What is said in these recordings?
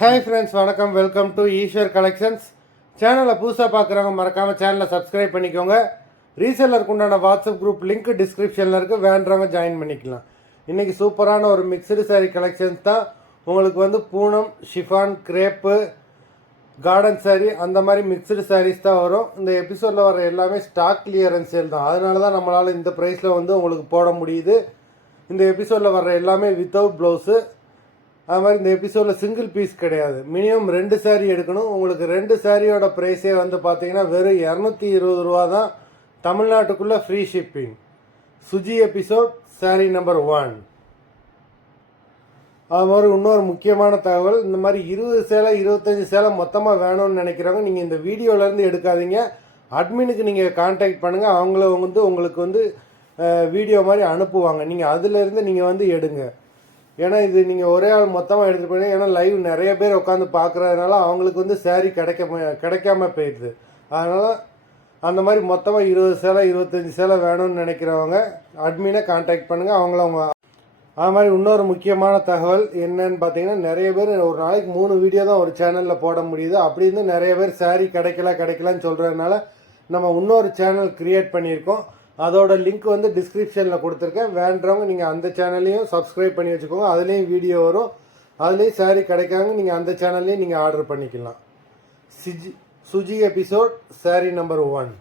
Hi friends, வணக்கம். Welcome to Eswar collections. சேனலை புதுசாக பார்க்குறவங்க மறக்காமல் சேனலை சப்ஸ்கிரைப் பண்ணிக்கோங்க. ரீசெல்லருக்கு உண்டான வாட்ஸ்அப் குரூப் லிங்க் டிஸ்கிரிப்ஷனில் இருக்குது, வேண்டவங்க ஜாயின் பண்ணிக்கலாம். இன்றைக்கி சூப்பரான ஒரு மிக்சடு சாரீ கலெக்ஷன்ஸ் தான். உங்களுக்கு Poonam, chiffon, crepe, garden sari அந்த மாதிரி மிக்சடு சாரீஸ் தான் வரும். இந்த எபிசோடில் வர எல்லாமே ஸ்டாக் கிளியரன்ஸ் சேல் தான். அதனால தான் நம்மளால் இந்த ப்ரைஸில் உங்களுக்கு போட முடியுது. இந்த எபிசோடில் வர்ற எல்லாமே வித்தவுட் ப்ளவுஸு. அது மாதிரி இந்த எபிசோடில் சிங்கிள் பீஸ் கிடையாது. மினிமம் 2 சாரீ எடுக்கணும். உங்களுக்கு 2 சாரியோட ப்ரைஸே பார்த்தீங்கன்னா வெறும் 220 ரூபா தான். தமிழ்நாட்டுக்குள்ளே free shipping. Suji episode sari number 1. அது மாதிரி இன்னொரு முக்கியமான தகவல், இந்த மாதிரி 20 சேலை 25 சேலை மொத்தமாக வேணும்னு நினைக்கிறவங்க நீங்கள் இந்த வீடியோலேருந்து எடுக்காதீங்க. அட்மினுக்கு நீங்கள் கான்டாக்ட் பண்ணுங்கள். அவங்கள உங்களுக்கு வீடியோ மாதிரி அனுப்புவாங்க. நீங்கள் அதிலேருந்து நீங்கள் எடுங்க. ஏன்னா இது நீங்கள் ஒரே ஆள் மொத்தமாக எடுத்துகிட்டு போனீங்க. ஏன்னா லைவ் நிறைய பேர் உட்காந்து பார்க்குறதுனால அவங்களுக்கு சாரீ கிடைக்காம போயிடுது. அதனால் அந்த மாதிரி மொத்தமாக 20 சேலை 25 சேலை வேணும்னு நினைக்கிறவங்க அட்மினை கான்டாக்ட் பண்ணுங்கள். அவங்க அது மாதிரி இன்னொரு முக்கியமான தகவல் என்னன்னு பார்த்தீங்கன்னா, நிறைய பேர் ஒரு நாளைக்கு 3 வீடியோ தான் ஒரு சேனலில் போட முடியுது. அப்படி இருந்து நிறைய பேர் சாரீ கிடைக்கலன்னு சொல்கிறதுனால நம்ம இன்னொரு சேனல் க்ரியேட் பண்ணியிருக்கோம். அதோட லிங்க் டிஸ்கிரிப்ஷனில் கொடுத்துருக்கேன். வேண்டவங்க நீங்கள் அந்த சேனல்லையும் சப்ஸ்கிரைப் பண்ணி வச்சுக்கோங்க. அதுலேயும் வீடியோ வரும். அதுலேயும் சாரீ கிடைக்காங்க, நீங்கள் அந்த சேனல்லையும் நீங்கள் ஆர்டர் பண்ணிக்கலாம். Suji episode sari number 1.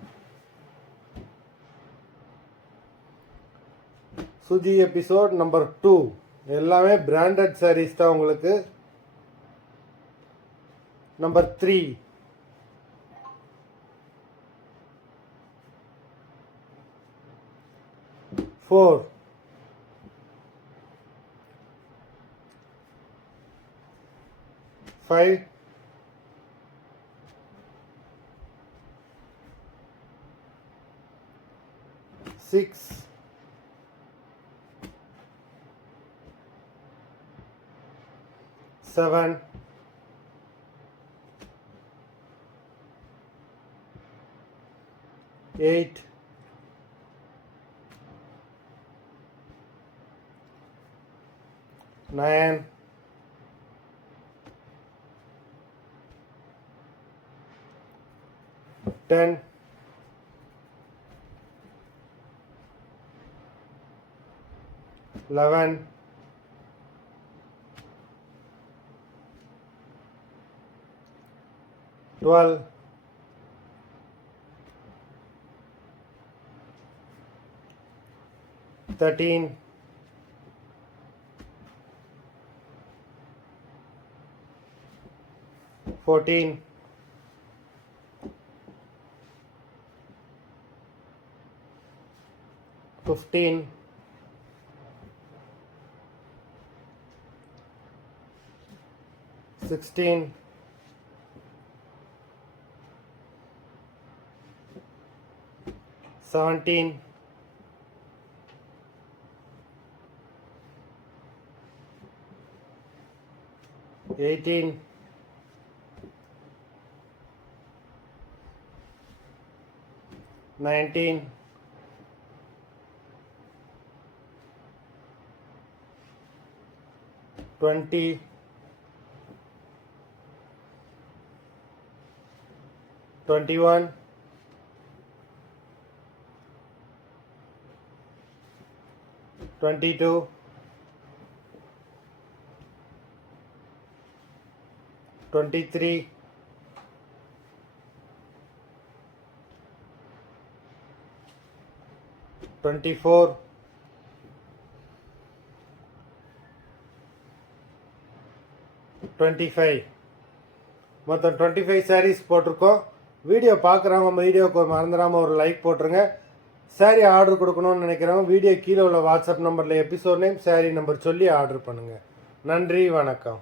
Suji episode number 2 எல்லாமே பிராண்டட் சாரீஸ் தான். உங்களுக்கு நம்பர் 3, 4, 5, 6, 7, 8, 9, 10, 11, 12, 13, 14, 15, 16, 17, 18, 19, 20, 21, 22, 23, 24, 25. மொத்தம் 25 சாரீஸ் போட்டிருக்கோம். வீடியோ பார்க்குறவங்க வீடியோக்கு மறந்துடாமல் ஒரு லைக் போட்டுருங்க. சாரீ ஆர்டர் கொடுக்கணும்னு நினைக்கிறவங்க வீடியோ கீழே உள்ள வாட்ஸ்அப் நம்பரில் எபிசோட் நேம், சாரீ நம்பர் சொல்லி ஆர்டர் பண்ணுங்கள். நன்றி, வணக்கம்.